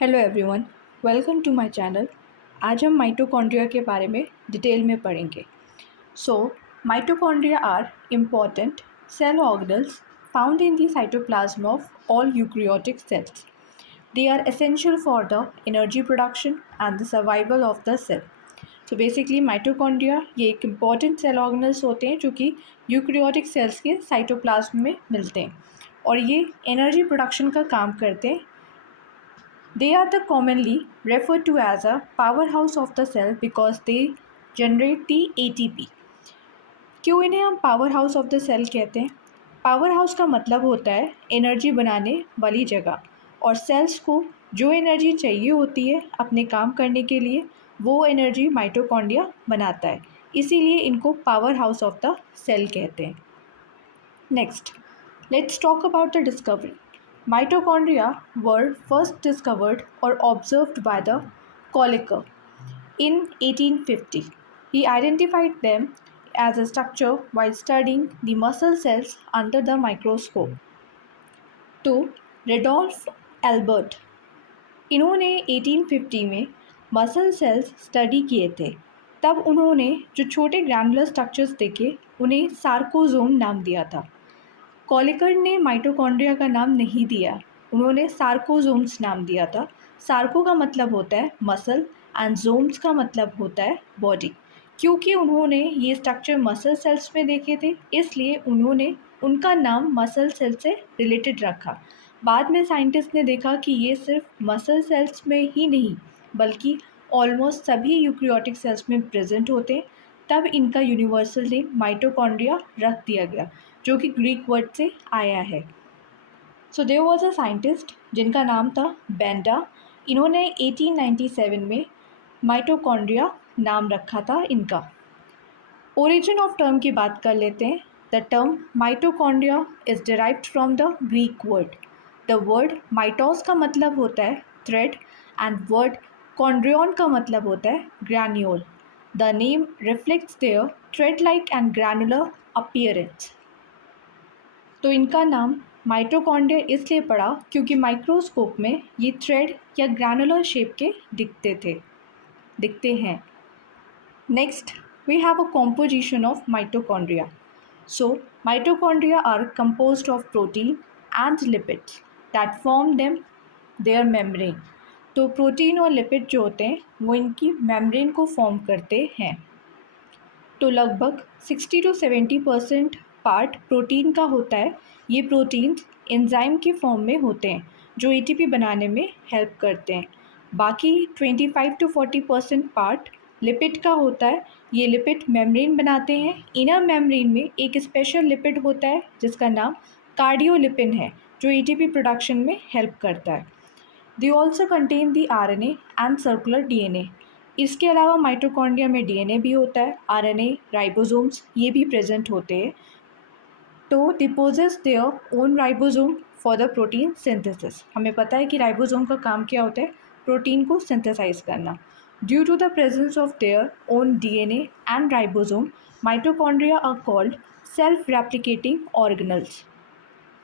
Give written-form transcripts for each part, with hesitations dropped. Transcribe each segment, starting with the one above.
Hello everyone, welcome to my channel. आज हम mitochondria के बारे में डिटेल में पढ़ेंगे। So mitochondria are important cell organelles found in the cytoplasm of all eukaryotic cells. They are essential for the energy production and the survival of the cell. So basically mitochondria ये एक important cell organelles होते हैं जो कि eukaryotic cells के cytoplasm में मिलते हैं और ये एनर्जी प्रोडक्शन का काम करते हैं। They are the commonly referred to as a powerhouse of the cell because they generate the ATP. क्यों इन्हें हम power house of the cell कहते हैं? पावर हाउस का मतलब होता है एनर्जी बनाने वाली जगह, और सेल्स को जो एनर्जी चाहिए होती है अपने काम करने के लिए वो एनर्जी माइटोकॉन्ड्रिया बनाता है, इसीलिए इनको power house of the cell कहते हैं। Next, let's talk about the discovery. Mitochondria were first discovered or observed by the Kolliker in 1850. He identified them as a structure while studying the muscle cells under the microscope. तो रेडोल्फ Albert, इन्होंने 1850 में muscle cells study किए थे। तब उन्होंने जो छोटे granular structures देखे उन्हें सार्कोजोम नाम दिया था। कॉलिकर ने माइटोकॉन्ड्रिया का नाम नहीं दिया, उन्होंने सार्कोजोम्स नाम दिया था। सार्को का मतलब होता है मसल एंड जोम्स का मतलब होता है बॉडी। क्योंकि उन्होंने ये स्ट्रक्चर मसल सेल्स में देखे थे इसलिए उन्होंने उनका नाम मसल सेल से रिलेटेड रखा। बाद में साइंटिस्ट ने देखा कि ये सिर्फ मसल सेल्स में ही नहीं बल्कि ऑलमोस्ट सभी यूकैरियोटिक सेल्स में प्रेजेंट होते हैं। तब इनका यूनिवर्सल नेम माइटोकॉन्ड्रिया रख दिया गया जो कि ग्रीक वर्ड से आया है। So there was a scientist जिनका नाम था बेंडा। इन्होंने 1897 में माइटोकॉन्ड्रिया नाम रखा था इनका। ओरिजिन ऑफ टर्म की बात कर लेते हैं। The term mitochondria is derived from the Greek word. The word mitos का मतलब होता है थ्रेड एंड वर्ड कॉन्ड्रियन का मतलब होता है granule. The name reflects their thread like and granular appearance. तो इनका नाम माइटोकॉन्ड्रिया इसलिए पड़ा क्योंकि माइक्रोस्कोप में ये थ्रेड या ग्रैनुलर शेप के दिखते हैं। Next, we have a composition of mitochondria. So mitochondria are composed of protein and lipids that form their membrane. तो प्रोटीन और लिपिड जो होते हैं वो इनकी मेम्ब्रेन को फॉर्म करते हैं। तो लगभग 60 to 70% पार्ट प्रोटीन का होता है। ये प्रोटीन एंजाइम के फॉर्म में होते हैं जो एटीपी बनाने में हेल्प करते हैं। बाकी 25 to 40% पार्ट लिपिड का होता है। ये लिपिड मेम्ब्रेन बनाते हैं। इनर मेम्ब्रेन में एक स्पेशल लिपिड होता है जिसका नाम कार्डियोलिपिन है जो एटीपी प्रोडक्शन में हेल्प करता है। They also contain the RNA and circular DNA। इसके अलावा माइटोकॉन्ड्रिया में DNA भी होता है, RNA, राइबोसोम्स ये भी प्रेजेंट होते हैं। तो they possess their own ribosome for the protein synthesis. हमें पता है कि राइबोसोम का काम क्या होता है, प्रोटीन को सिंथेसाइज करना। Due to the presence of their own DNA and ribosome, mitochondria are called self replicating organelles.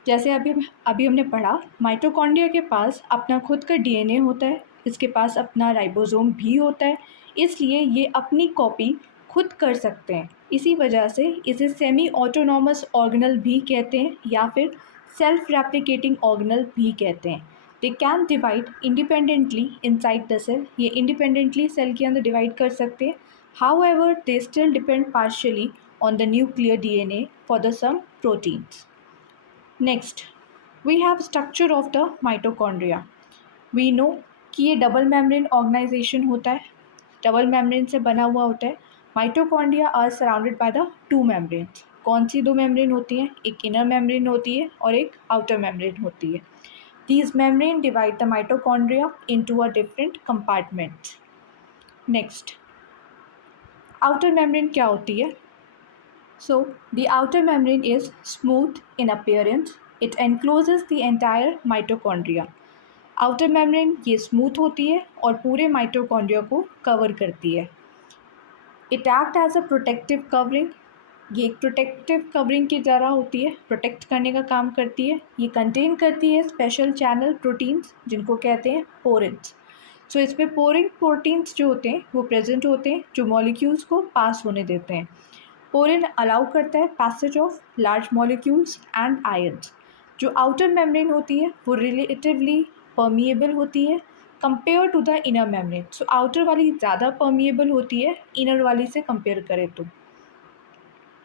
जैसे अभी हमने पढ़ा, माइटोकॉन्ड्रिया के पास अपना खुद का DNA होता है, इसके पास अपना राइबोसोम भी होता है, इसलिए ये अपनी कॉपी खुद कर सकते हैं। इसी वजह से इसे सेमी ऑटोनॉमस ऑर्गेनल भी कहते हैं या फिर सेल्फ रेप्लिकेटिंग ऑर्गेनल भी कहते हैं। They can divide independently inside the cell. ये इंडिपेंडेंटली सेल के अंदर डिवाइड कर सकते हैं। However they still depend partially on the nuclear DNA for the some proteins. Next, we have structure of the mitochondria. We know कि ये double membrane organisation होता है, डबल मेम्ब्रेन से बना हुआ होता है। Mitochondria are surrounded by the two membranes. कौन सी दो मेम्ब्रेन होती हैं? एक इनर मेम्ब्रेन होती है और एक आउटर मेम्ब्रेन होती है। These membrane divide the mitochondria into a different compartments. Next, outer membrane क्या होती है? So, the outer membrane is smooth in appearance. It encloses the entire mitochondria. Outer membrane ये smooth होती है और पूरे mitochondria को cover करती है. It acts as a protective covering. ये एक प्रोटेक्टिव कवरिंग की तरह होती है, प्रोटेक्ट करने का काम करती है। ये कंटेन करती है स्पेशल चैनल प्रोटीन्स जिनको कहते हैं पोरिन्स। सो इसमें पोरिन प्रोटीन्स जो होते हैं वो प्रेजेंट होते हैं जो मॉलिक्यूल्स को पास होने देते हैं। पोरिन अलाउ करता है passage of large molecules and ions. जो आउटर मेम्ब्रेन होती है वो रिलेटिवली परमिएबल होती है compare to the inner membrane. So outer वाली ज़्यादा परमिएबल होती है इनर वाली से कंपेयर करें तो।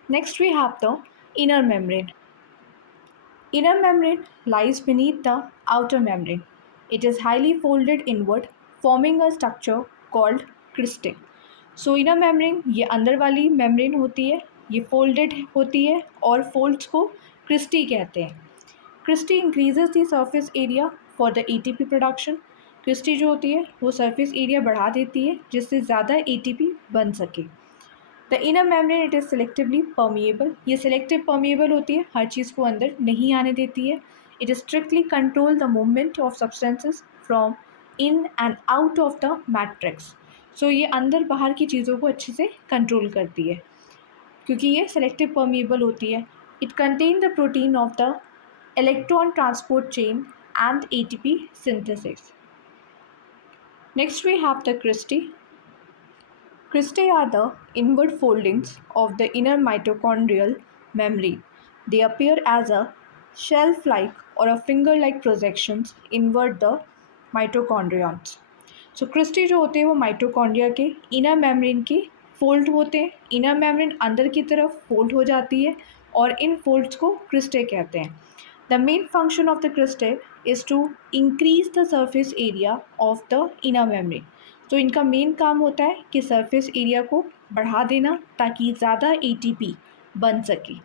Next we have the inner membrane. Inner membrane lies beneath the outer membrane. It is highly folded inward, forming a structure called cristae. So inner membrane ये अंदर वाली membrane होती है, ये folded होती है और folds को cristae कहते हैं। Cristae increases the surface area for the ATP production. cristae जो होती है वो surface area बढ़ा देती है जिससे ज़्यादा ATP बन सके। The inner membrane it is selectively permeable. ये सेलेक्टिव परमिएबल होती है, हर चीज़ को अंदर नहीं आने देती है। It is strictly control the movement of substances from in and out of the matrix. So ये अंदर बाहर की चीज़ों को अच्छे से कंट्रोल करती है क्योंकि ये सेलेक्टिव परमिएबल होती है। It contain the protein of the electron transport chain and ATP synthesis. Next we have the cristae. Cristae are the inward foldings of the inner mitochondrial membrane. They appear as a shelf-like or a finger-like projections inward the mitochondrions. So cristae जो होते हैं वो mitochondria के inner membrane के fold होते हैं। Inner membrane अंदर की तरफ फोल्ड हो जाती है और इन फोल्ड्स को क्रिस्टे कहते हैं। The main function of the cristae is to increase the surface area of the inner membrane. तो इनका मेन काम होता है कि सरफेस एरिया को बढ़ा देना ताकि ज़्यादा ATP बन सके।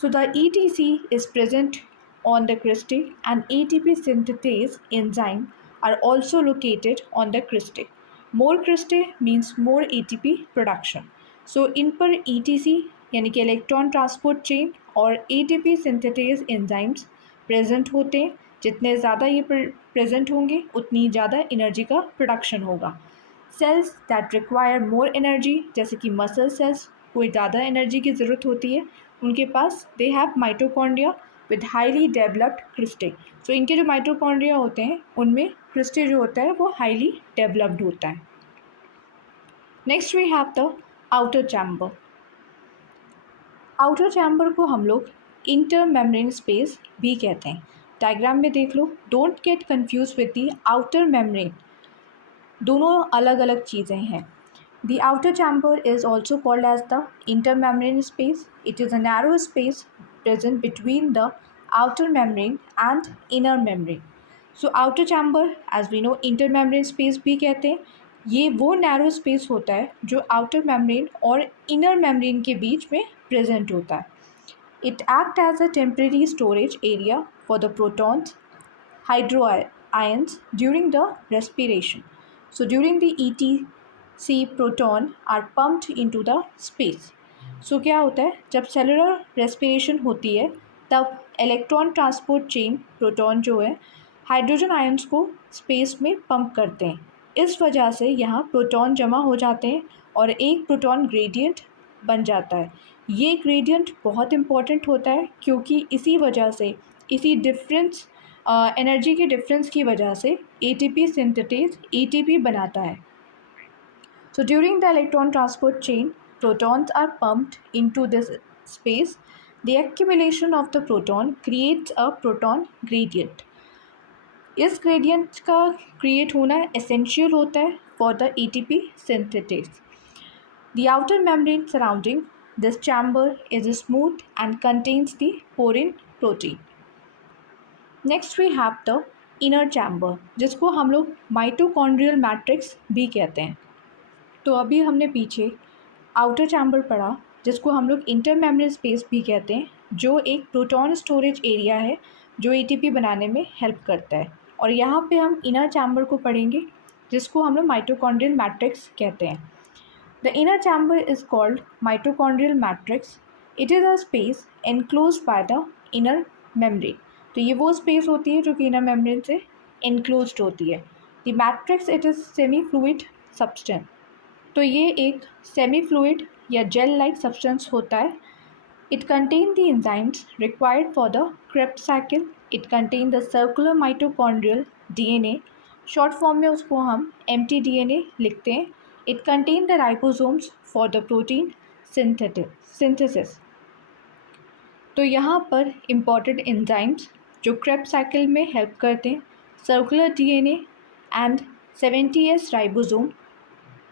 So the ETC is present on the cristae and ATP synthetase enzyme are also located on the cristae. More cristae means more ATP production. सो इन पर ETC यानी कि इलेक्ट्रॉन ट्रांसपोर्ट चेन और ATP सिंथेटेज एंजाइम्स प्रेजेंट होते हैं। जितने ज़्यादा ये present होंगे उतनी ज़्यादा एनर्जी का प्रोडक्शन होगा। Cells that require more energy जैसे कि मसल सेल्स को ज़्यादा एनर्जी की ज़रूरत होती है, उनके पास they have mitochondria with highly developed cristae. So इनके जो माइटोकॉन्ड्रिया होते हैं उनमें क्रिस्टे जो होता है वो हाईली डेवलप्ड होता है। Next we have the outer chamber. Outer chamber को हम लोग इंटर मेम्ब्रेन स्पेस भी कहते हैं। डायग्राम में देख लो, don't get confuse with the outer membrane, दोनों अलग अलग चीज़ें हैं। The outer chamber is also called as the inter membrane space. It is a narrow space present between the outer membrane and inner membrane. So outer chamber as we know inter membrane space भी कहते हैं। ये वो narrow space होता है जो outer membrane और inner membrane के बीच में प्रेजेंट होता है। It acts as a temporary storage area for the protons, hydroions during the respiration. So during the ETC, proton are pumped into the space. So क्या होता है, जब सेलुलर रेस्पिरेशन होती है तब इलेक्ट्रॉन ट्रांसपोर्ट चेन प्रोटॉन जो है hydrogen ions को स्पेस में पंप करते हैं। इस वजह से यहाँ प्रोटॉन जमा हो जाते हैं और एक प्रोटॉन ग्रेडियंट बन जाता है। ये ग्रेडियंट बहुत इम्पॉर्टेंट होता है क्योंकि इसी वजह से, इसी डिफरेंस एनर्जी के डिफरेंस की वजह से ATP सिंथेटेज ATP बनाता है। So during the electron transport chain protons are pumped into this space. The accumulation of the proton creates a proton gradient. इस ग्रेडियंट का क्रिएट होना एसेंशियल होता है for the ATP synthetase. The outer membrane surrounding this chamber is smooth and contains the porin protein. Next we have the inner chamber जिसको हम लोग mitochondrial matrix भी कहते हैं। तो अभी हमने पीछे आउटर चैम्बर पढ़ा जिसको हम लोग इंटर मेम्ब्रेन स्पेस भी कहते हैं, जो एक प्रोटॉन स्टोरेज एरिया है जो ATP बनाने में हेल्प करता है। और यहाँ पे हम इनर चैम्बर को पढ़ेंगे जिसको हम लोग माइटोकॉन्ड्रियल मैट्रिक्स कहते हैं। The inner chamber is called mitochondrial matrix. It is a space enclosed by the inner membrane. तो ये वो स्पेस होती है जो कि इनर मेम्ब्रेन से enclosed होती है। The matrix it is semi fluid substance. तो ये एक सेमी फ्लूइड या जेल लाइक सब्सटेंस होता है. It contains the enzymes required for the Krebs cycle. It contains the circular mitochondrial DNA. Short form में उसको हम mtDNA लिखते हैं. It contains the ribosomes for the protein synthesis. तो यहाँ पर इम्पॉर्टेंट एंजाइम्स जो Krebs साइकिल में हेल्प करते हैं, circular DNA and 70S ribosome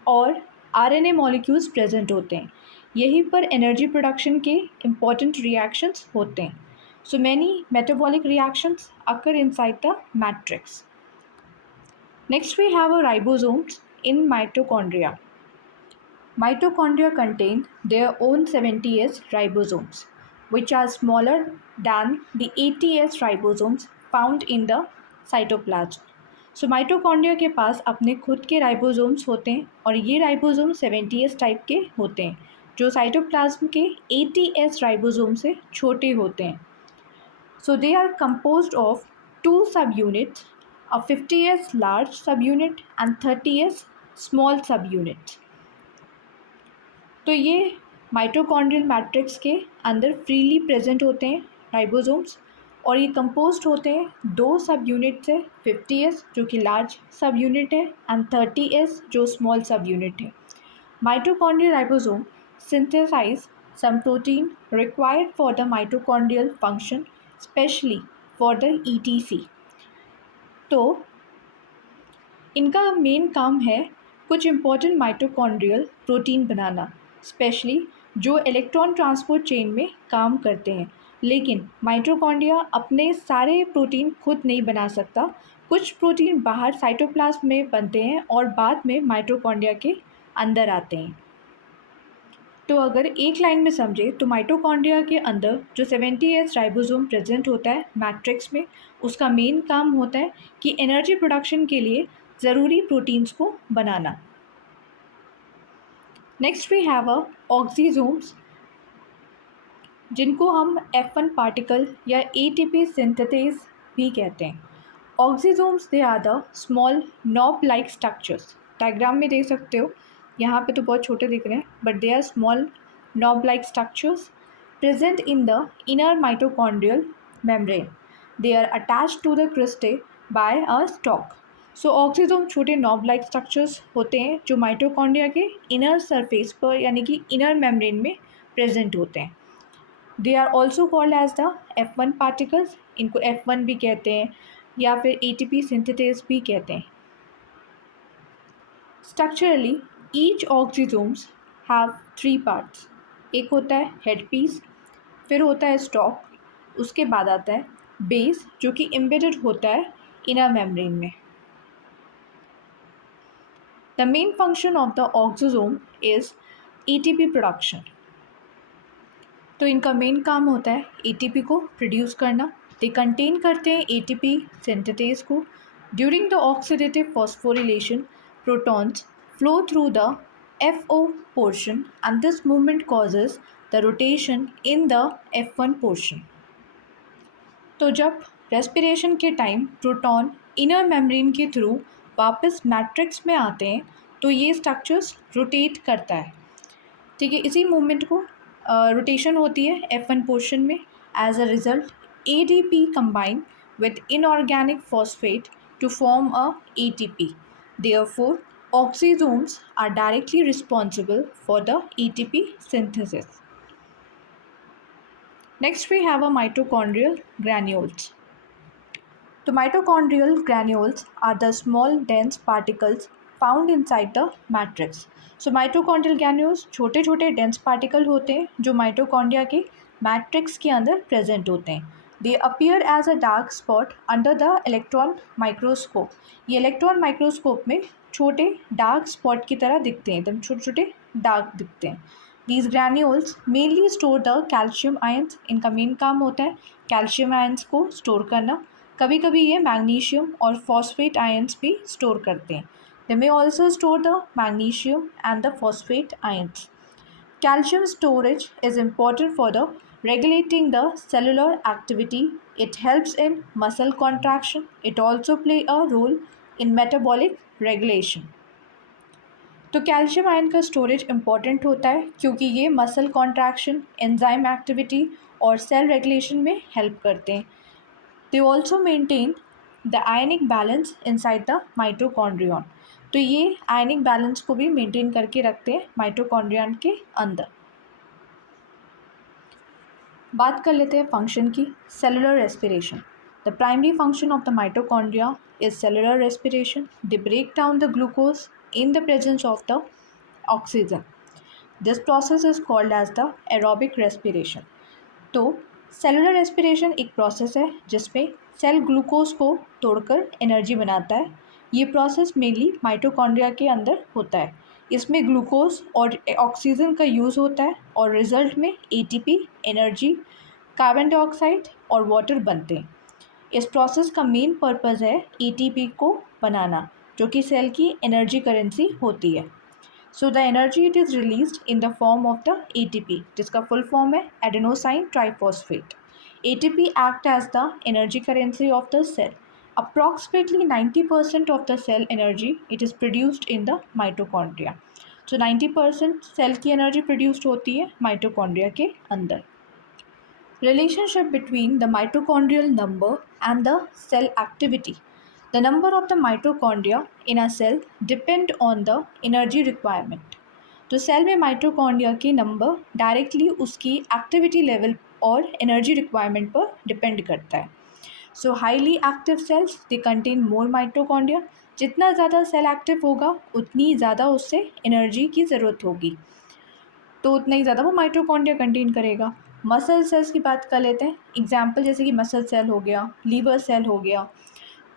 और RNA मॉलिक्यूल्स प्रेजेंट होते हैं. यहीं पर एनर्जी प्रोडक्शन के इम्पॉर्टेंट रिएक्शंस होते हैं. So many metabolic reactions occur inside the matrix. Next we have a ribosomes in mitochondria. Mitochondria contain their own 70S ribosomes, which are smaller than the 80S ribosomes found in the cytoplasm. So mitochondria के पास अपने खुद के ribosomes होते हैं और ये ribosome 70S type के होते हैं जो साइटोप्लाज्म के 80S राइबोसोम से छोटे होते हैं. सो दे आर कंपोज्ड ऑफ 2 सब यूनिट्स, अ 50S लार्ज सब यूनिट एंड 30S स्मॉल सब यूनिट. तो ये माइटोकॉन्ड्रियल मैट्रिक्स के अंदर फ्रीली प्रेजेंट होते हैं राइबोसोम्स और ये कंपोज्ड होते हैं 2 सब यूनिट से, 50S जो कि लार्ज सब यूनिट है एंड 30S जो स्मॉल सब यूनिट है. Mitochondrial ribosome synthesize some protein required for the mitochondrial function, especially for the ETC. तो इनका मेन काम है कुछ इम्पोर्टेंट माइटोकॉन्ड्रियल प्रोटीन बनाना, स्पेशली जो इलेक्ट्रॉन ट्रांसपोर्ट चेन में काम करते हैं. लेकिन माइटोकॉन्ड्रिया अपने सारे प्रोटीन खुद नहीं बना सकता. कुछ प्रोटीन बाहर साइटोप्लाज्म में बनते हैं और बाद में माइटोकॉन्ड्रिया के अंदर आते हैं. तो अगर एक लाइन में समझे तो माइटोकॉन्ड्रिया के अंदर जो 70S राइबोसोम प्रेजेंट होता है मैट्रिक्स में, उसका मेन काम होता है कि एनर्जी प्रोडक्शन के लिए ज़रूरी प्रोटीन्स को बनाना. Next we have a oxysomes जिनको हम F1 पार्टिकल या ATP सिंथेसेस भी कहते हैं. Oxysomes they are the small knob like structures. Diagram में देख सकते हो, यहाँ पे तो बहुत छोटे दिख रहे हैं but they are small knob like structures present in the inner mitochondrial membrane. They are attached to the cristae by a stalk. So oxysome छोटे नॉब लाइक स्ट्रक्चर्स होते हैं जो माइटोकॉन्ड्रिया के इनर सरफेस पर यानी कि इनर मेम्ब्रेन में present होते हैं. They are also called as the F1 particles. इनको F1 भी कहते हैं या फिर ATP सिंथेसेस भी कहते हैं. Structurally each oxysomes have 3 parts. एक होता है हेड पीस, फिर होता है स्टॉक, उसके बाद आता है बेस जो कि एम्बेडेड होता है इनर मेम्ब्रेन में. The main function of the oxysome is ATP production. तो इनका मेन काम होता है ATP को प्रोड्यूस करना. दे कंटेन करते हैं ATP सिंथेसेस को. During the oxidative phosphorylation protons flow through the FO portion and this movement causes the rotation in the F1 portion. तो जब रेस्पिरेशन के टाइम प्रोटॉन इनर मेम्ब्रेन के through वापस matrix में आते हैं तो ये स्ट्रक्चर्स रोटेट करता है. ठीक है, इसी मूवमेंट को रोटेशन होती है F1 पोर्शन में. As a result ADP combine with inorganic phosphate to form a ATP. Therefore, oxysomes are directly responsible for the ATP synthesis. Next we have a mitochondrial granules. The mitochondrial granules are the small dense particles found inside the matrix. So mitochondrial granules छोटे छोटे dense particle होते हैं जो mitochondria के matrix के अंदर present होते हैं. They appear as a dark spot under the electron microscope. ये इलेक्ट्रॉन माइक्रोस्कोप में छोटे डार्क स्पॉट की तरह दिखते हैं, एकदम छोटे छोटे डार्क दिखते हैं. These granules mainly store the calcium ions. इनका मेन काम होता है कैल्शियम आयंस को स्टोर करना. कभी कभी ये मैग्नीशियम और फॉस्फेट आयंस भी स्टोर करते हैं. They may also store the magnesium and the phosphate ions. Calcium storage is important for the regulating the cellular activity. It helps in muscle contraction. It also play a role in metabolic regulation. तो calcium ion का storage important होता है क्योंकि ये muscle contraction, enzyme activity और cell regulation में help करते हैं। They also maintain the ionic balance inside the mitochondrion. तो ये आयनिक बैलेंस को भी मेंटेन करके रखते हैं माइटोकॉन्ड्रियन के अंदर। बात कर लेते हैं फंक्शन की। Cellular respiration. The primary function of the mitochondria is cellular respiration. They break down the glucose in the presence of the oxygen. This process is called as the aerobic respiration. तो cellular respiration एक process है जिसमें cell glucose को तोड़कर energy बनाता है। ये process mainly mitochondria के अंदर होता है। इसमें ग्लूकोज और ऑक्सीजन का यूज़ होता है और रिजल्ट में एटीपी, एनर्जी, कार्बन डाइऑक्साइड और वाटर बनते हैं। इस प्रोसेस का मेन पर्पज़ है एटीपी को बनाना, जो कि सेल की एनर्जी करेंसी होती है। So the energy it is released in the form of the ATP, जिसका फुल फॉर्म है adenosine triphosphate. ATP act as the energy currency of the cell. Approximately 90% of the cell energy it is produced in the mitochondria. So 90% cell की energy produced होती है mitochondria के अंदर। Relationship between the mitochondrial number and the cell activity. The number of the mitochondria in a cell depend on the energy requirement. तो cell में mitochondria की number directly उसकी activity level और energy requirement पर depend करता है। सो highly active cells they contain more mitochondria. जितना ज़्यादा सेल एक्टिव होगा उतनी ज़्यादा उससे एनर्जी की ज़रूरत होगी, तो उतना ही ज़्यादा वो माइटोकॉन्ड्रिया कंटेन करेगा। मसल सेल्स की बात कर लेते हैं। एग्जाम्पल जैसे कि मसल सेल हो गया, लीवर सेल हो गया।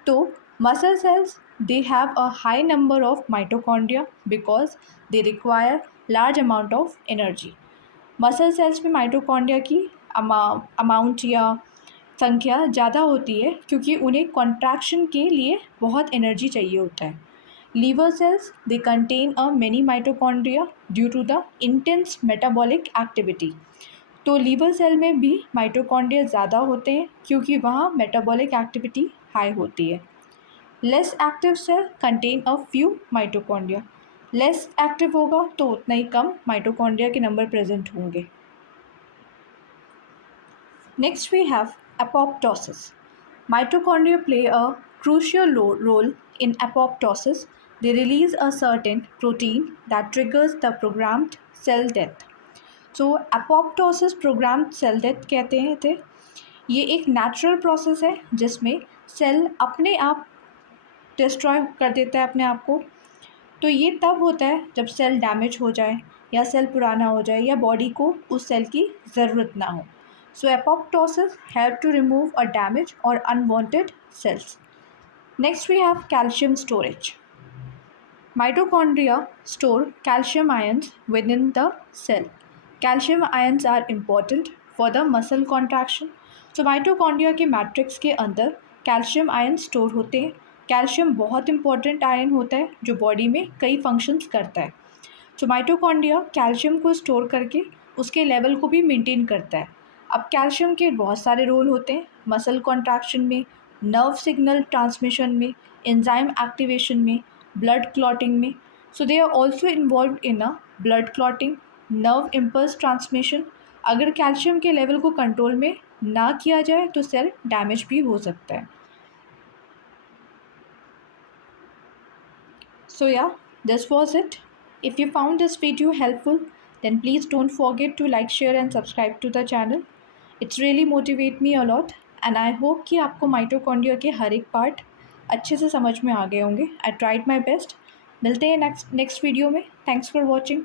तो muscle cells they have a high number of mitochondria because they require large amount of energy. Muscle cells में माइटोकॉन्ड्रिया की अमाउंट या संख्या ज़्यादा होती है क्योंकि उन्हें कॉन्ट्रैक्शन के लिए बहुत एनर्जी चाहिए होता है। Liver cells they contain a many mitochondria due to the intense metabolic activity. तो लीवर सेल में भी माइटोकॉन्ड्रिया ज़्यादा होते हैं क्योंकि वहाँ मेटाबॉलिक एक्टिविटी हाई होती है। Less active cell contain a few mitochondria. Less active होगा तो उतना ही कम माइटोकॉन्ड्रिया के नंबर प्रेजेंट होंगे। Next we have apoptosis. Mitochondria play a crucial role in apoptosis. They release a certain protein that triggers the programmed cell death. So apoptosis programmed cell death कहते हैं थे। ये एक नेचुरल प्रोसेस है जिसमें cell अपने आप डिस्ट्रॉय कर देता है अपने आप को। तो ये तब होता है जब सेल डैमेज हो जाए या सेल पुराना हो जाए या बॉडी को उस सेल की ज़रूरत ना हो। So apoptosis help to remove a damaged or unwanted cells. Next we have calcium storage. Mitochondria store calcium ions within the cell. Calcium ions are important for the muscle contraction. So mitochondria के matrix के अंदर calcium ion store होते हैं। Calcium बहुत important ion होता है जो body में कई फंक्शंस करता है। तो माइटोकॉन्ड्रिया कैल्शियम को स्टोर करके उसके लेवल को भी मेंटेन करता है। अब कैल्शियम के बहुत सारे रोल होते हैं मसल कॉन्ट्रैक्शन में, नर्व सिग्नल ट्रांसमिशन में, एंजाइम एक्टिवेशन में, ब्लड क्लॉटिंग में। So they are also involve in a blood clotting, nerve impulse transmission. अगर कैल्शियम के लेवल को कंट्रोल में ना किया जाए तो सेल डैमेज भी हो सकता है। सो या this was it. If you found this video helpful, then please don't forget to like, share and subscribe to the channel. It's really motivate me a lot and I hope कि आपको mitochondria के हर एक part अच्छे से समझ में आ गए होंगे। I tried my best. मिलते हैं नेक्स्ट वीडियो में। Thanks for watching.